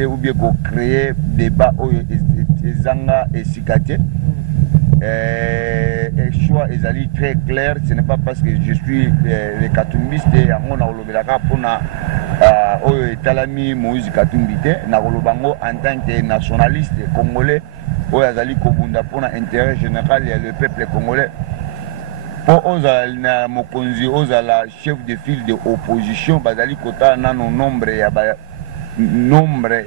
te ou bien ko créer débat oyo ezanga esikate. Et choix ezali très clair, ce n'est pas parce que je suis le katumbiste yango na kolobelaka pona oyo etalami Moïse Katumbi te na kolobango en tant que nationaliste congolais oyo azali kobunda pona intérêt général ya le peuple congolais. Po ozala na mokonzi ozala chef de file de opposition bazali kotala nano nombre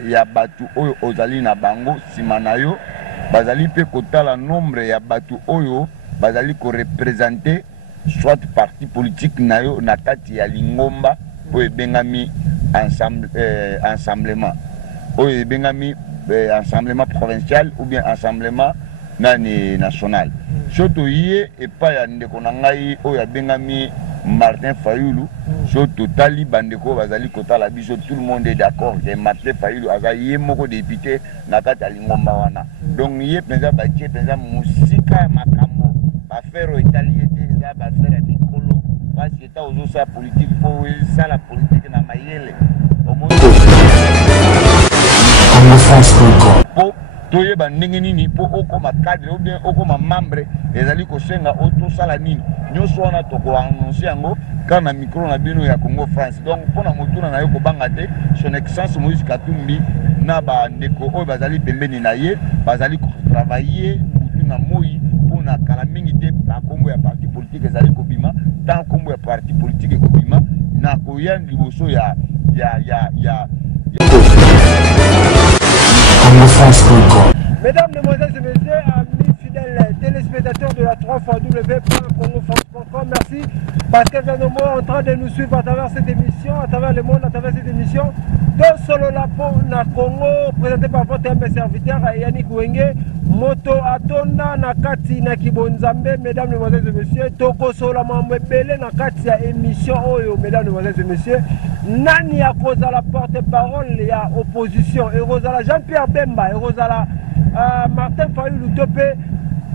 ya batu oyo ozali na bango sima na yo. Bazali pe kotala nombre ya batu oyo bazali ko représenter soit parti politique na yo na kati ya lingomba oyo bengami ensemblement oyo bengami ensemblement provincial ou bien ensemblement nani national. Soto yé epa ya ndeko na ngai oyo bengami Martin Fayulu. Soto tali bandeko bazali kotala biso, tout le monde est d'accord que Martin Fayulu aza yé moko député na kati ya lingomba wana. Donc yé penza batie penza musika makambo ba faire itali ete za ba faire mikolo parce que ta ozo sa politique pour ça la politique na mayele au monde po toye ba ndenge nini po okoma cadre ou bien okoma membre ezali kosenga auto sala nini nyoso wana to ko annoncer yango kana micro na bino ya Congo France. Donc pona motuna na yo ko banga te son excellence Moïse Katumbi na ba ndeko oyo bazali pembeni na ye bazali ko travailler na moi pona kala mingi te ba kombo ya parti politique ezali ko bima tant kombo ya parti politique ko bima na ko ya liboso ya Mesdames, Mesdemoiselles et Messieurs, amis fidèles téléspectateurs de la 3xW.congofrance.com, merci Pascal Janomo en train de nous suivre à travers cette émission, à travers le monde, à travers cette émission de Solo Lapo na Congo, présenté par votre humble serviteur Yannick Wenge, Moto Atonda Nakati Nakibonzambe. Mesdames, Mesdemoiselles et Messieurs, Toko Sola Mamwebele Nakati ya émission Oyo. Mesdames, Mesdemoiselles et Messieurs, Nani a cause à la porte-parole, il y a opposition, et Rosala Jean-Pierre Bemba, et Rosala Martin Fayulu Topé,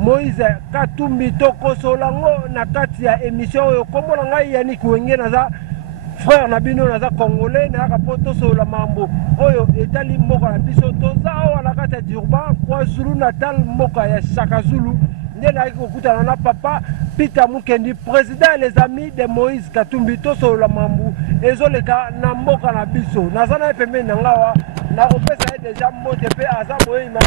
Moïse Katumbi Toko Solango Nakati ya émission Oyo. Comme on a Yannick Wenge Naza, frère Nabino Naza Congolais, na rapoto Sola Mambo, Oyo, Etali Moka na biso, Toza Oyo Nakati Durban, Kwa Zulu Natal Moka ya Shaka Zulu. Na papa Peter Mukendi, président et les amis de Moïse Katumbi Toso la Mambu, ezoleka na mboka na biso. Nazana pembe na ngawa na opesa déjà mote pe aza moyi na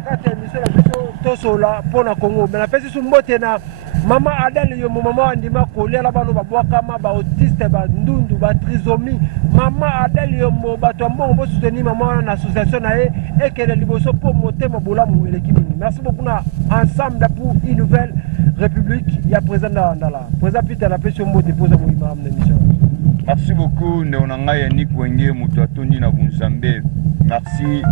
kati émission na biso Toso la pona Congo. Mais na pesi su mote na mama Adele yo mama andima kolia la bano babwaka ma ba autiste ba ndundu ba trisomie. Mama Adele yo mo bato mbongo bo soutenir mama na association na e ekele liboso pour monter mobola mu eleki. Merci beaucoup na ensemble pour une nouvelle république. Il y a président Ndala. Président Peter la pêche au mot déposé mon imam d'émission. Merci beaucoup Neonanga Yannick Wenge Mutuatondi na Bunzambe. Merci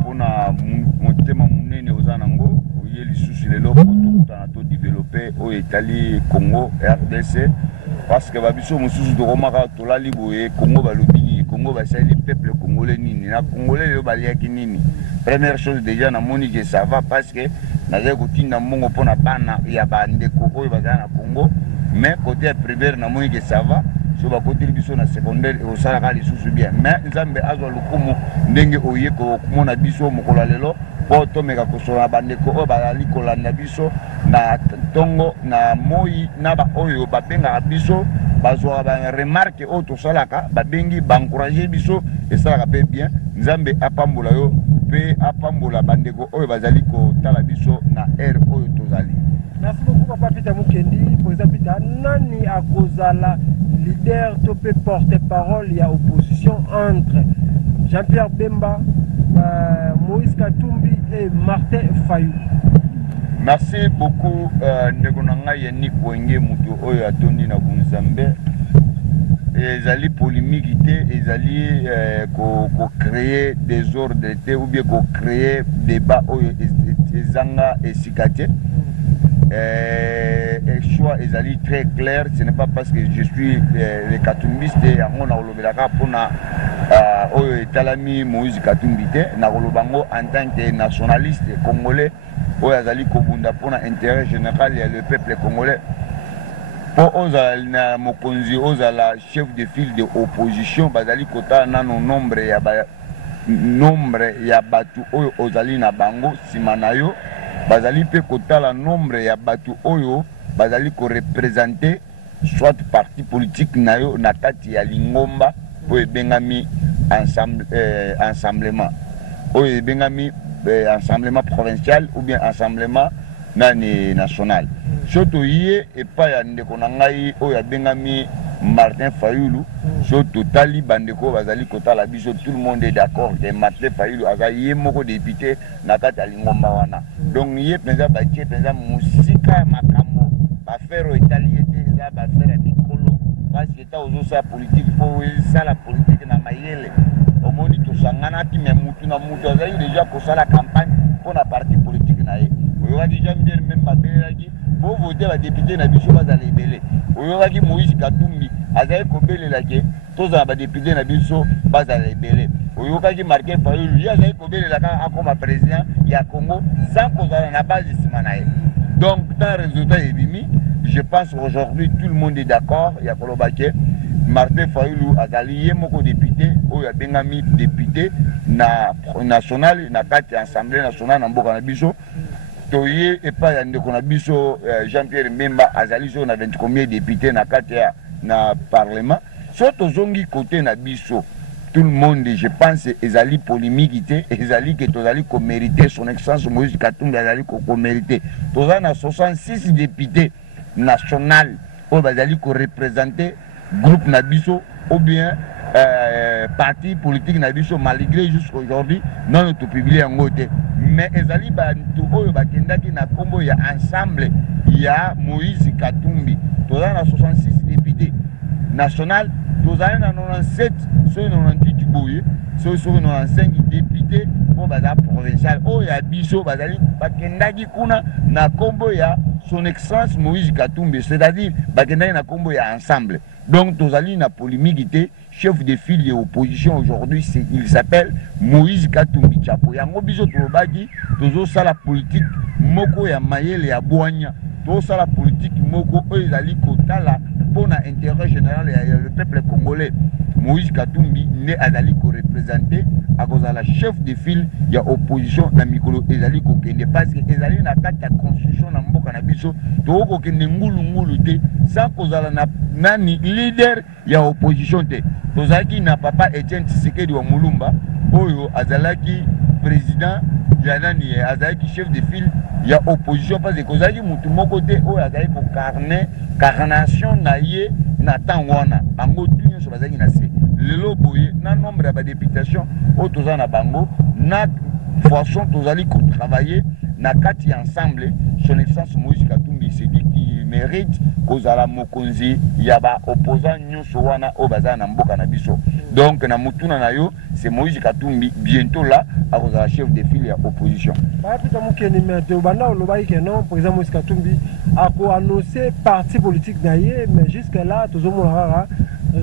pour na motema munene ozanango. Oyeli susu lelo pour tout to développer au Italie, Congo, RDC parce que babiso mususu de Romaka tolali boye Congo balobini Congo basali peuple congolais nini na congolais yo baliaki nini. Première chose déjà na moni que ça va parce que naza kotinda mbongo pona bana ya bandeko oyo bazala na Congo mais côté primaire na moni que ça va so ba côté biso na secondaire au salaka lisusu bien mais nzambe azwa lukumu ndenge oye ko mona biso mokolo lelo po to meka kosola bandeko oyo bazali kolanda biso na tongo na moi na ba oyo babenga biso bazwa ba remarque oyo tosalaka babengi bancourager biso esalaka pe bien nzambe apambola yo pe apambola bandeko oyo bazali kotala biso na air oyo tozali. Merci beaucoup papa Peter Mukendi. Président Peter, nani akozala leader topé porte-parole ya opposition entre Jean-Pierre Bemba, Moïse Katumbi et Martin Fayulu? Merci beaucoup ndeko na ngai Yannick Wenge mutu oyo atondi na Bunzambe. Ezali polémique te, ezali créer des ordres ou bien créer débat oyo ezanga esikate. Et choix ezali très clair, ce n'est pas parce que je suis le katumbiste yango na kolobelaka pona oyo etalami Moïse Katumbi te na kolobango en tant que nationaliste congolais oyo azali kobunda pona intérêt général ya le peuple congolais. Po ozala na mokonzi ozala chef de file de opposition bazali kotala nano nombre nombre ya batu oyo ozali na bango nsima na yo bazali mpe kotala nombre ya batu oyo bazali korepresente soit parti politique na yo na kati ya lingomba oyo ebengami ensemblement oyo ebengami ensemblement provincial ou bien ensemblement nani national so toye epai ya ndeko na ngai oyo abengami Martin Fayulu so totali bandeko bazali kotala biso tout le monde est d'accord que Martin Fayulu azali ye moko député na kati ya lingomba wana donc ye penza batie penza musika makambo bafere etali ete eza bafere ya mikolo parce eta ozosala politique po esala politique na mayele omoni tosanganaki me mutu na mutu azali déjà kosala campagne mpona parti politique na ye oyokaki Jean-Pierre même babelelaki po vote badepute na biso bazala ebele oyokaki Moïse Katumbi azali kobelelaki tozala badepute na biso bazala ebele oyokaki Martin Fayulu ye azali kobelela kaka akoma président ya Congo sans kozala na base nsima na ye donc tant résultat ebimi je pense aujourd'hui tout le monde est d'accord ya kolobaki Martin Fayulu azali ye moko député oyo abengami député na national na kati ya assemblée nationale na mboka na biso toye epai ya ndeko na biso Jean-Pierre Mbemba azali so na 20 combien député na kati ya na parlement so tozongi côté na biso tout le monde je pense ezali polémique te ezali que tozali ko mériter son excellence Moïse Katumbi azali ko mériter tozali na 66 députés national oyo bazali ko représenter groupe na biso ou bien parti politique na biso malgré jusqu'aujourd'hui non to publier yango te mais ezali bantu oyo bakendaki na kombo ya ensemble ya Moïse Katumbi tozali na 66 députés national tozali na 97 soki 98 boye soki 95 députés po bazali provincial oyo ya biso bazali bakendaki kuna na kombo ya son excellence Moïse Katumbi c'est-à-dire bakendaki na kombo ya ensemble donc tozali na polémique chef de file de l'opposition aujourd'hui il s'appelle Moïse Katumbi Chapo yango biso tolobaki tozosala politique moko ya mayele ya bwanya tozosala politique moko oyo ezali kotala mpona intérêt général ya le peuple congolais Moïse Katumbi nde azali korepresente akozala chef de file ya opposition na mikolo ezali kokende parce que ezali na kati ya constitution na mboka na biso tokokende ngulungulu te sans kozala na nani leader ya opposition te tozalaki na papa Etienne Tshisekedi wa Mulumba oyo azalaki président ya nani azalaki chef de file ya opposition parce que kozalaki mutu moko te oyo azalaki kokarne carnation na ye na temps wana bango tu nyonso bazalaki na se lelo boye na nombre ya badéputation oyo toza na bango na façon tozali kotravailler na kati ensemble son excellence Moïse Katumbi c'est dit qu'il mérite kozala mokonzi ya ba opposant nyonso wana oyo bazala na mboka na biso donc na mutuna na yo c'est Moïse Katumbi bientôt là akozala chef de file ya opposition bapita mokeni mais tobanda olobaki ke non président Moïse Katumbi ako-annoncer parti politique na ye mais jusque là tozomona kaka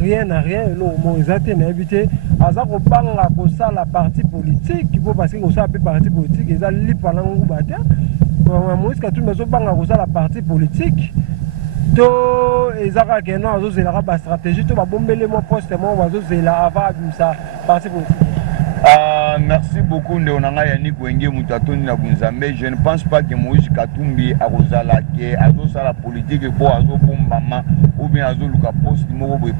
rien na rien eloko eza te nayebi te aza kobanga kosala parti politique po parce que kosala mpe parti politique eza lipa na nguba te Moïse Katumbi azobanga kosala parti politique to eza kaka ke non azozelaka bastratégie to babombele mwa poste moko bazozela avant abimisa parti politique. Merci beaucoup Ndeonanga Yannick Wenge Moutatoni na Bunzambe. Je ne pense pas que Moïse Katumbi a la politique pour Azobombama ou bien Azoluka poste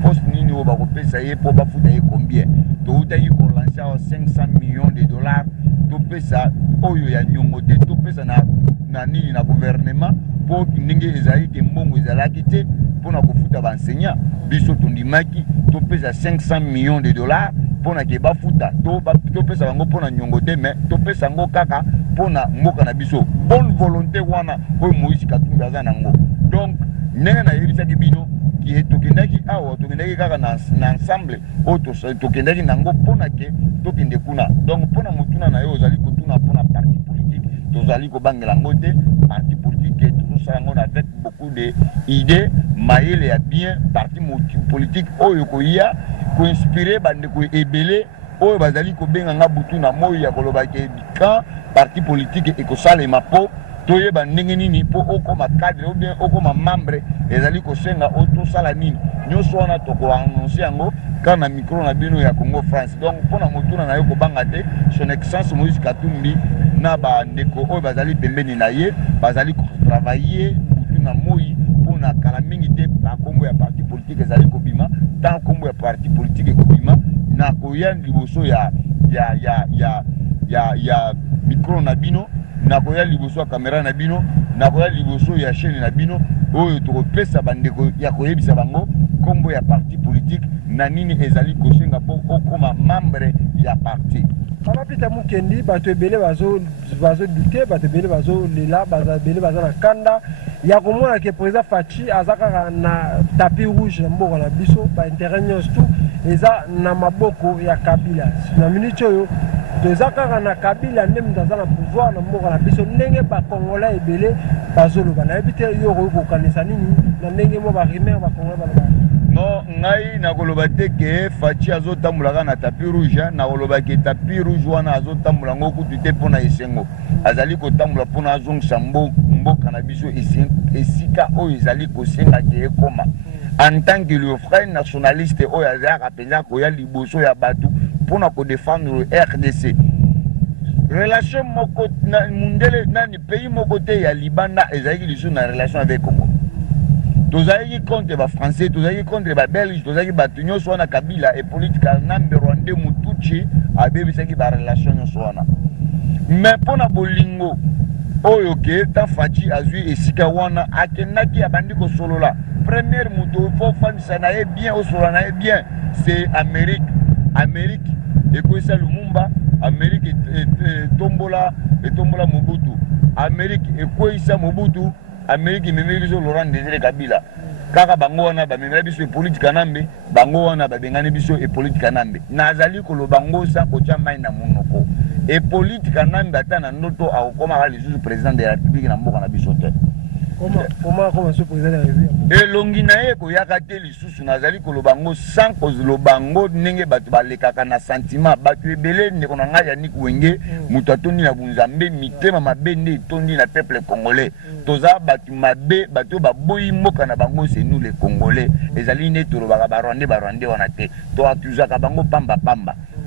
poste nini ou bakopesa ye pour bafuta ye combien. Touta yi ko lancer 500 millions de dollars to pesa oyo ya nyongote to pesa na nini na gouvernement pour ndenge ezali ke mbongo ezalaki te pour na kofuta ba enseignant biso tondimaki to pesa 500 millions de dollars pour na ke bafuta to pesa bango pour na nyongote mais to pesa ngo kaka pour na mboka na biso bonne volonté wana oyo Moïse Katumbi aza nango donc ndenge na yebisaki bino ki tokendaki awa tokendaki kaka na ensemble oyo tokendaki nango pour na ke tokende kuna donc pour na motuna na yo ozali kotuna pour na parti politique tozali kobangela ngo te parti politique tozosala ngo avec beaucoup de idées mayele ya bien parti politique oyo koya ko-inspiré bandeko ebele oyo bazali kobenga nga butu na moi ya kolobaki quand parti politique ekosalema po toyeba ndenge nini po okoma cadre ou bien okoma membre ezali kosenga otosala nini nyonso wana tokoannonce yango quand na micro na bino ya Congo France. Donc pour na motuna na yo ko bangate son excellence Moïse Katumbi na ba ndeko oyo bazali pembeni na ye bazali ko travailler motuna moi pour na kala mingi te ba kombo ya parti politique ezali ko bima tant kombo ya parti politique ko bima na koya liboso ya micro na bino na koya liboso ya caméra na bino na koya liboso ya chaîne na bino oyo to pesa bandeko ya koyebisa bango kombo ya parti politique na nini ezali kosenga po okoma membre ya parti. Papa Peter Mukendi bato ebele bazo douter bato ebele bazo lela bazo ebele bazo na kanda ya komona ke président Fachi azaka na tapis rouge mboka na biso ba intérêt nyonso tout eza na maboko ya Kabila na minute oyo tozaka na Kabila ndem ndaza na pouvoir na mboka na biso ndenge ba congolais ebele bazoloba na ebite yo ko kanisa nini na ndenge mo ba rimer ba congolais baloba. Non, ngai na koloba te ke Fachi azotambolaka na tapis rouge na koloba ke tapis rouge wana azotambola ngo kutu te mpona esengo azali kotambola mpona azongisa mboka na biso esika oyo ezali kosenga ke ekoma en tant que le frère nationaliste oyo azalaka mpenza koya liboso ya bato mpona kodefendre RDC relation moko mundele nani pays moko te ya libanda ezalaki lisu na relation avec Congo. Tozali contre ba français, tozali contre ba belge, tozali bato nyonso wana Kabila et politique nambe Rwanda mutuchi abebisaki ba relation nyonso wana. Mais pona bolingo oyo ke ta Fachi azui esika wana akendaki abandi ko solola. Première muto fo fandisa na ye bien o solola na ye bien, c'est Amérique ekoisa Lumumba, Amérique tombola Mobutu. Amérique ekoisa Mobutu. Amérique memeli biso Laurent Désiré Kabila kaka bango wana bamemela biso politique nambe bango wana babengani biso politique nambe nazali koloba ngo sa kotia mai na monoko politique nambe ata na ndoto akokoma ka lisusu président de la République na mboka na biso te. Comment ce président de la République elongi na ye koyaka te lisusu nazali koloba ngo sans kozoloba ngo ndenge bato balekaka na sentiment bato ebele ndeko na ngai Yannick Wenge moto atondi na bunzambe mitema mabe nde etondi na peuple congolais toza bato mabe bato baboyi mboka na bango c'est nous les Congolais ezali nde tolobaka barwande wana te to akuzaka bango pamba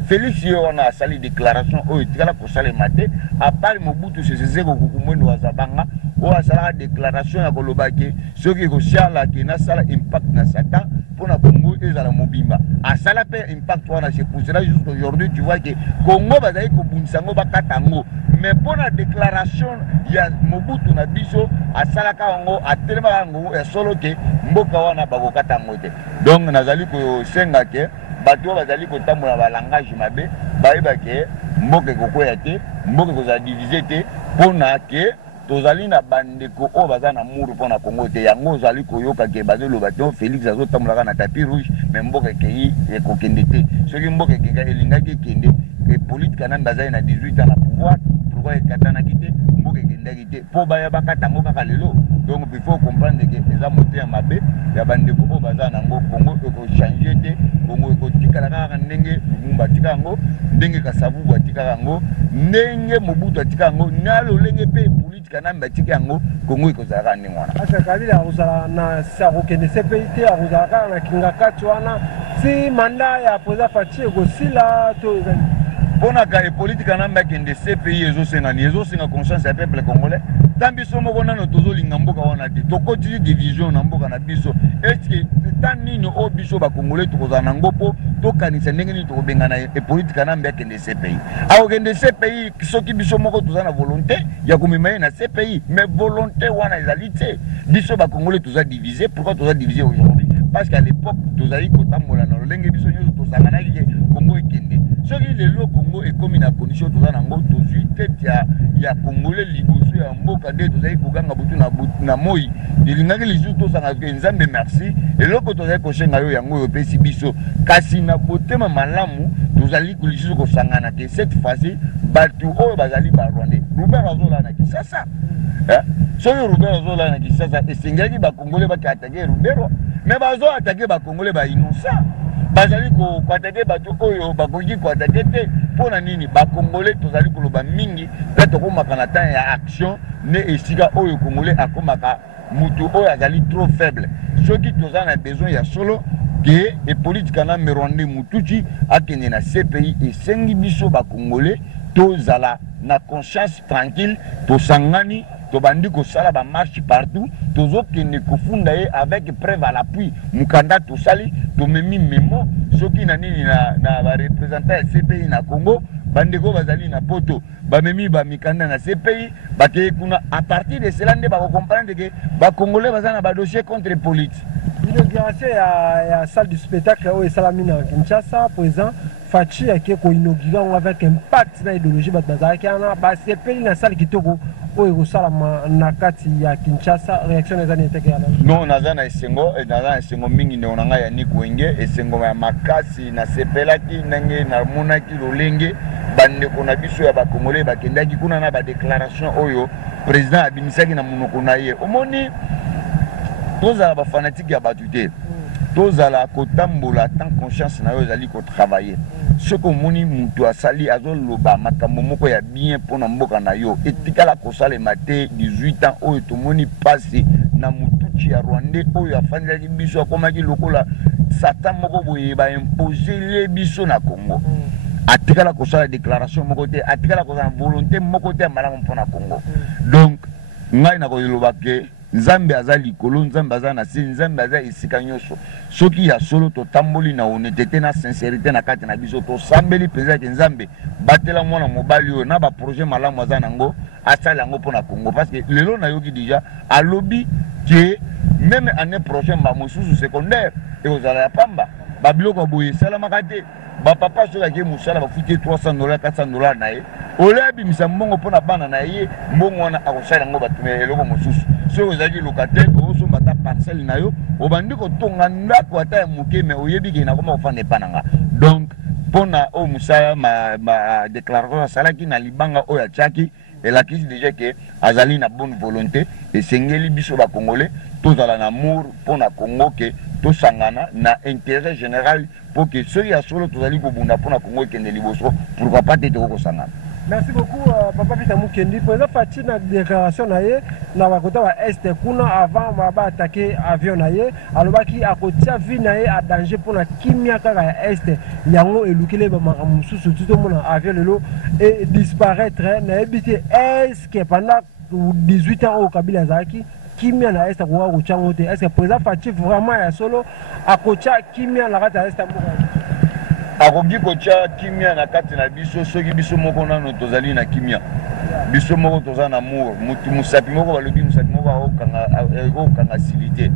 Félix on a sali déclaration oyo tikala kosalema te à part Mobutu Sese Koko Mwendo wa Zabanga o asala déclaration ya kolobaki soki ko shala ke na sala impact na sata pona Congo ezala mobimba asala pe impact wana c'est pour cela jusqu'à aujourd'hui tu vois que Congo bazali ko bunsango bakatango mais pona déclaration ya Mobutu na biso asala ka ngo atelema ngo ya solo ke mboka wana bakokatango te donc nazali ko senga ke bato bazali kotambola ba langage mabe bayeba ke mboka kokoya te mboka kozala diviser te pona ke tozali na bandeko o baza na muru pona Congo te yango zali koyoka ke bazoloba te Félix azotambolaka na tapis rouge mais mboka kei ekokende te soki mboka keka elingaki kende politique na bazali na 18 ans na pouvoir pourquoi ekatanaki te mboka ekendaki te po baya bakatango kaka lelo donc il faut comprendre que eza mote ya mabe ya bandeko o baza nango Congo ekochange te Congo ekotikala kaka ndenge Lumumba atika yango ndenge Kasavubu atika yango ndenge Mobutu atika yango na lolenge pe politique na mbatika yango Congo ekozala ndenge wana asa Kabila akuzala na sakokende CPI te akuzala kaka na kingakati wana si manda ya président Fachi ekosila to ezali pona ka politique na mbakende CPI ezosenga conscience ya peuple congolais tant biso moko nano tozolinga mboka wana te tokoti division na mboka na biso est-ce que tant nini o biso ba congolais tokozala nango po tokanisa ndenge nini tokobengana politique na mbakende CPI akokende CPI soki biso moko toza na volonté ya komema ye na CPI mais volonté wana ezali te biso ba congolais toza divisé pourquoi toza divisé aujourd'hui parce qu'à l'époque tozali kotambola na lolenge biso nyonso tosanganaki ke Congo ekende soki lelo Congo ekomi na condition toza nango tozwi tete ya congolais liboso ya mboka nde tozali koganga butu na moi elingaki lisusu tosanga ke nzambe merci eloko tozali kosenga yo yango oyo pesi biso kasi na botema malamu tozali lisusu kosangana te cette fois-ci bato oyo bazali barwandais Robert azola na Kisasa soki Robert azola na Kisasa esengaki bakongolais bakiatake Robert mais bazo atake bakongolais bainonsa bazali ko kwatake bato oyo bakoki kwatake te pona nini bakongolais tozali koloba mingi pe tokomaka na temps ya action ne esika oyo congolais akomaka mutu oyo azali trop faible soki toza na besoin ya solo que et politique na Rwanda mutuchi akende na CPI et sengi biso ba congolais tozala na conscience tranquille to sangani to bandi ko sala ba marche partout tozo kende kufunda ye avec preuve à l'appui mukanda to sali to memi memo soki na nini na ba représenter CPI na Congo bandi ko bazali na poto ba memi ba mikanda na CPI ba ke kuna à partir de cela nde ba comprendre que ba congolais bazana ba dossier contre politique. L'inauguration ya salle du spectacle au Salamina Kinshasa présent Fachi qui est inauguré avec impact na idéologie bazaki na ba CPI na salle kitoko au Salama na kati ya Kinshasa réaction des années teke yana non nazana esengo mingi ne onanga ya Nikwenge esengo ya makasi na sepelaki ndenge na monaki lolenge bande kona biso ya ba congolais bakendaki kuna na ba déclaration oyo président abimisaki na munoko na ye omoni tozala ba fanatique ya batute tozala kotambola tant conscience na yo ezali ko travailler ce que moni mutu asali azoloba makambo moko ya bien pona mboka na yo etikala kosala mate 18 ans oyo tomoni passé na mutuchi ya Rwanda oyo afandaki biso akomaki lokola satan moko boye ba imposer le biso na Congo atikala kosala déclaration moko te atikala kosala volonté moko te malamu pona Congo donc ngai na koloba ke Nzambe azali kolo Nzambe azana si Nzambe azali esika nyoso soki ya solo to tamboli na honnêteté na sincérité na kati na biso to sambeli penza ke Nzambe batela mwana mobali oyo na ba projet malamu azana ngo asala ngo pona Congo parce que lelo na yoki déjà a lobby que même année prochaine ba mosusu secondaire et aux ala pamba ba biloko boye sala makate ba papa soka ke musala ba futi $300 $400 na ye olebi misambongo pona bana na ye mbongo wana akosala ngo batume eloko mosusu so ozali locataire oso mata parcelle na yo obandi ko tonga ndako ata ya muke mais oyebi ke na koma ofanda epananga donc pona o musaya ma déclaration salaki na libanga oyo achaki elakisi déjà que azali na bonne volonté et sengeli biso ba congolais tozala na amour pona Congo ke tosangana na intérêt général pour que ceux ya solo tozali ko bunda pona Congo kende liboso pourquoi pas te ko sangana. Merci beaucoup, Papa Peter Mukendi. Président Fachi na déclaration na ye na bakota wa est kuna avant ba attaquer avion na ye alobaki akotia vie na ye a danger pour na kimia kaka ya est yango elukile ba mususu tout mona avion lelo et disparaître na ebité est que pendant 18 ans au Kabila Zaki kimia na est ko ko chango te est que président Fachi vraiment ya solo akotia kimia la kata est moko akoki kotia kimia na kati na biso soki biso moko nano tozali na kimia biso moko toza na amour mutu musapi moko balobi musapi moko akokanga silite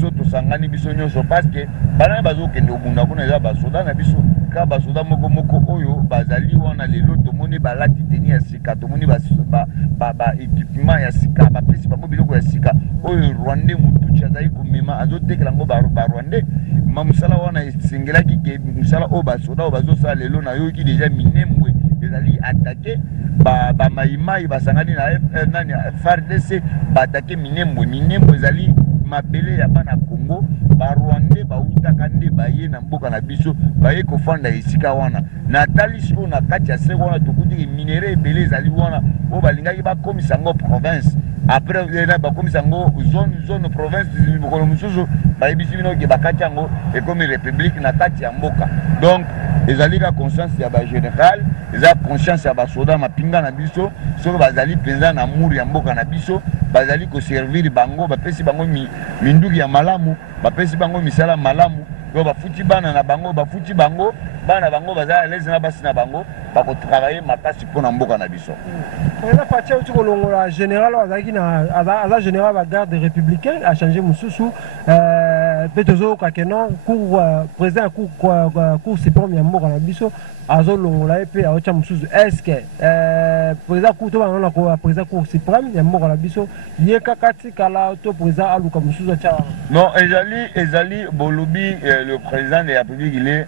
so tosangani biso nyonso parce que bana bazokende obunda kuna eza basoda na biso ka basoda moko oyo bazali wana lelo tomoni balati teni ya sika tomoni ba équipement ya sika bapesi bango biloko ya sika oyo Rwanda mutuchi azali komema azotekela ngo ba Rwanda ma musala wana esengelaki ke musala oyo basoda oyo bazosala lelo na yoki déjà minembwe ezali attaqué ba maimai basangani na nani FARDC baatake minembwe ezali mabele ya bana Congo ba Rwanda bautaka nde baye na mboka na biso baye kofanda esika wana na talisi oyo na kati ya se wana tokuti minere ebele ezali wana oyo balingaki bakomisa ngo province après bakomisa ngo zone province mokolo mosusu bayebisi bino ke bakati yango ekomi république na kati ya mboka donc ezali ka conscience ya bagénéral eza conscience ya basoda mapinga na biso soki bazali mpenza na amour ya mboka na biso bazali koservir bango bapesi bango minduki ya malamu bapesi bango misala malamu oyo bafuti bana na bango bafuti bango bana bango baza à l'aise na basi na bango bakotravailler makasi mpona mboka na biso. Président Fachi auti kolongola général azalaki na aza général ba garde républicain a changé mosusu pe tozoyoka ke non président ya cour suprême ya mboka na biso azolongola ye mpe aotya mosusu est ce que président cour to bango na président cour suprême ya mboka na biso ye kaka tikala to président aluka mosusu atya non ezali bolobi le président de la République il est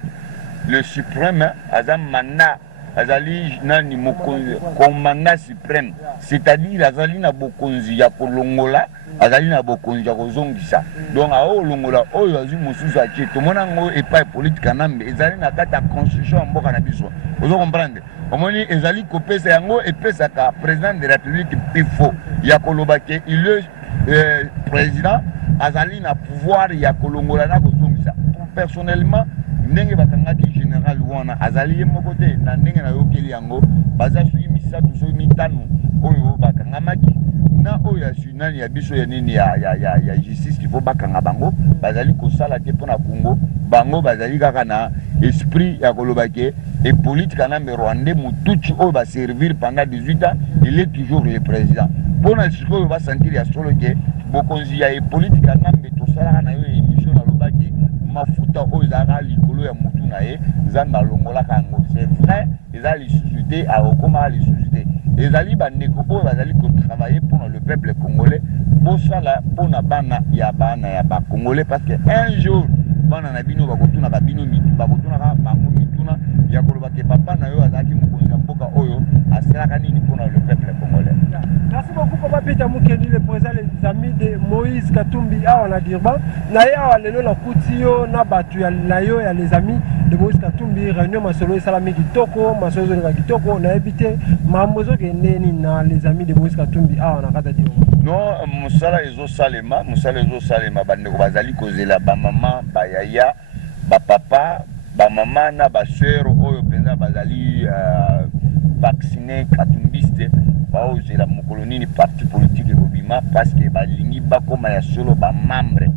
le suprême azam mandat azali nani mokonzi commandant suprême c'est-à-dire azali na bokonzi ya kolongola azali na bokonzi ya kozongisa donc aolongola oyo azwi mosusu atie tomona ngo epai politique nambe ezali na kati ya constitution ya mboka na biso ozo comprendre omoni ezali kopesa yango epesaka président de la République pifo ya koloba ke il est président azali na pouvoir ya kolongola na kozongisa personnellement ndenge batangaki général wana azali moko te na ndenge na yokeli yango baza soki misatu soki mitano oyo bakangamaki na oyo ya sunani ya biso ya nini ya justice il faut bakanga bango bazali kosala te mpona Congo bango bazali kaka na esprit ya koloba ke et politique en rwandais mutuchi oyo va servir pendant 18 ans il est toujours le président mpona sikoyo va sentir ya solo ke bokonzi ya politique en tosalaka na yo émission na lobaki mafuta oyo ezalaka likolo ya mutu na ye nzambe alongolaka yango c'est vrai eza lisusu te akokomaka lisusu te ezali bandeko oyo bazali kotravailler mpona le peuple congolais bosala mpona bana ya bacongolais parce que un jour bana na bino bakotunaka bino mitu bakotunaka bango mituna ya koloba ke papa na yo azalaki mokonzi ya mboka oyo asalaka nini mpona le peuple congolais. Merci beaucoup Papa Peter Mukeni, le président des amis de Moïse Katumbi awa na Durban. Na ya lelo na kutio na batu ya layo ya les amis de Moïse Katumbi réunion masolo salami kitoko masolo za kitoko na ebité mambozo kendeni na les amis de Moïse Katumbi awa na kata dio. Non musala ezo salema bandeko bazali kozela ba mama ba yaya ba papa ba mama na ba sœur oyo penza bazali vacciner katumbiste baozela mokolo nini parti politique ebobima parce que balingi bakoma ya solo bamembre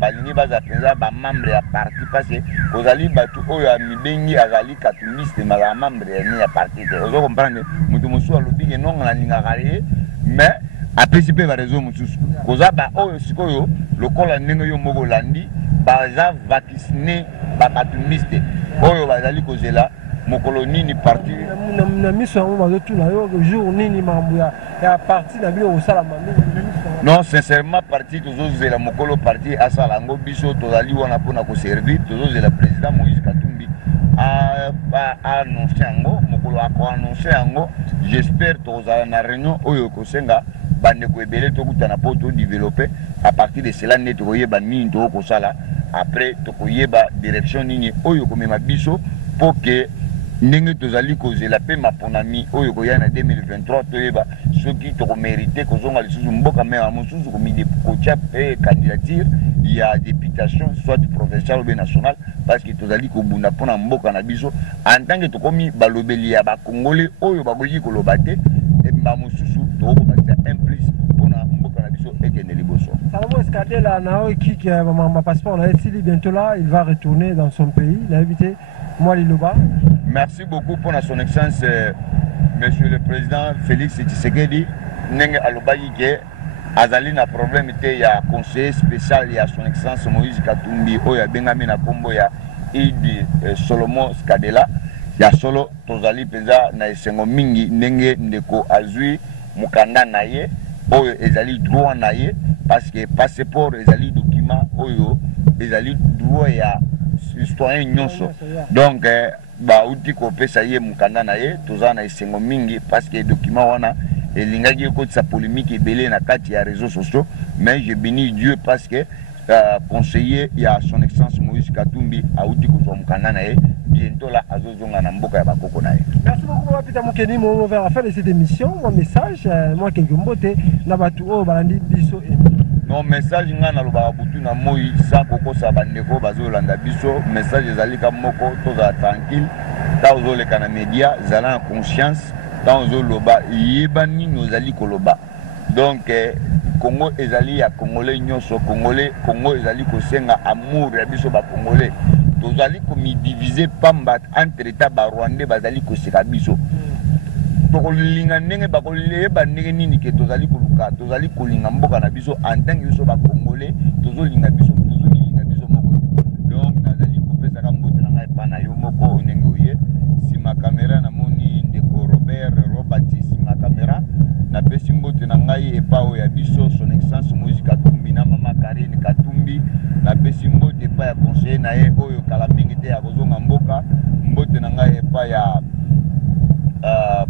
balingi baza mpenza bamembre ya parti parce que kozali bato oyo ya mibengi azali katumbiste mala membre ya nini ya parti te ozo comprendre moto mosusu alobi ke nonga nalingaka ye mais apesi mpe barezo mosusu koza baoyo sikoyo lokola ndenge yo moko olandi baza vaccine bakatumbiste oyo bazali kozela mokolo nini parti na miso yango bazotuna yo jour nini mambo ya parti na bino kosala mamini. Non sincèrement parti tozozela mokolo parti asala yango biso tozali wana mpona koservir tozozela président Moïse Katumbi annonce yango mokolo akoannonce yango j'espère tozala na réunion oyo kosenga bandeko ebele tokutana mpo todéveloppe à partir de cela nde tokoyeba nini tokosala après tokoyeba direction nini oyo komema biso mpo ke ndenge tozali kozela mpe maponami oyo koya na 2023 toyeba soki tokomérite kozonga lisusu mboka mema mosusu kotia mpe candidature ya députation soit provinciale obe nationale parce que tozali kobunda mpona mboka na biso en tant que tokomi balobeli ya bakongole oyo bakoki koloba te mba mosusu tokokobakisa un plus mpona mboka na biso ekende liboso. Salomon Escadela na okiki ma passeport na esili bientôt là il va retourner dans son pays na évité moi Liloba. Merci beaucoup pour son excellence, Monsieur le Président Félix Tshisekedi. Nenge alobayi ke azali na problème te ya conseiller spécial ya son excellence Moïse Katumbi oyo abengami na kombo ya Idi Solomon Skadela ya solo tozali penza na esengo mingi ndenge ndeko azwi mukanda na ye oyo ezali droit na ye parce que passeport ezali document oyo ezali droit ya citoyen nyonso donc bauti kopesa ye mukanda na ye toza na esengo mingi parce que document wana elingaki ekotisa polémique ebele na kati ya réseaux sociaux mais je bénis Dieu parce que conseiller ya son excellence Moïse Katumbi auti kozwa mukanda na ye bientôt là azozonga na mboka ya bakoko na ye. Merci beaucoup Peter Mukeni, on va faire cette émission mon message moi quelques mots na batu o balandi biso non message nga na lobaka butu na moi sans kokosa bandeko bazolanda biso message ezalika moko tozala tranquille ta ozoleka na média zala na conscience ta ozoloba yeba nini ozali koloba donc Congo ezali ya congolais nyonso Congo ezali kosenga amour ya biso ba congolais tozali komidiviser pamba entre état ba rwandais bazali koseka biso tokolinga ndenge bakoleba ndenge nini ke tozali koluka tozali kolinga mboka na biso en tant que biso ba congolais tozolinga biso moko donc nazali kopesa ka mbote na ngai pa na yo moko ndenge oye sima kamera na moni ndeko Robert sima kamera na pesi mbote na ngai epa oyo ya biso son excellence Moïse Katumbi na mama Karine Katumbi na pesi mbote epa ya conseiller na ye oyo kala mingi te ya kozonga mboka mbote na ngai epa ya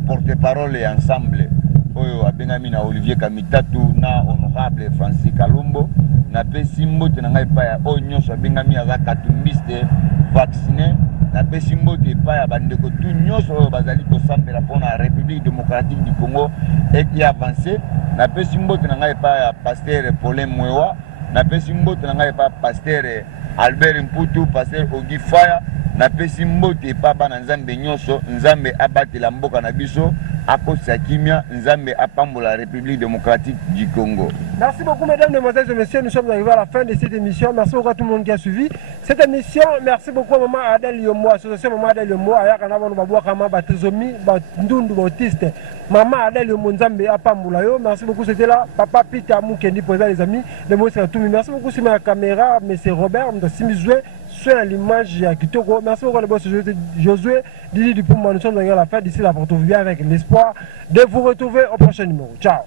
porte-parole ensemble oyo abengami na Olivier Kamitatu na honorable Francis Kalombo na pesi mbote na ngai epa ya oyo nyonso abengami aza katumbiste vacciné na pesi mbote epa ya bandeko tu nyonso oyo bazali kosambela mpona République démocratique du Congo eki avancé na pesi mbote na ngai epa ya pasteur Paulin Mwewa napesi mbote na ngai pa pasteur Albert Mputu, pasteur Ogi Faya, napesi mbote pa bana nzambe nyonso, nzambe abatela mboka na biso, akosa kimia, nzambe apambola la République démocratique du Congo. Merci beaucoup mesdames, mesdemoiselles et messieurs, nous sommes arrivés à la fin de cette émission. Merci beaucoup à tout le monde qui a suivi cette émission. Merci beaucoup à maman Adèle Yomo, association maman Adèle Yomo, ayaka na bano babwa kama batizomi, ndundu bautiste. Maman Adèle Yomo nzambe apambola yo. Merci beaucoup, c'était là papa Peter Mukendi pour les amis, les mots c'est tout. Merci beaucoup sur ma caméra, monsieur Robert, monsieur Mizoué. Sur l'image à Kitoko. Merci beaucoup, le boss Josué. Didi Dupont, nous sommes à la fin d'ici la porte. Vous bien avec l'espoir de vous retrouver au prochain numéro. Ciao.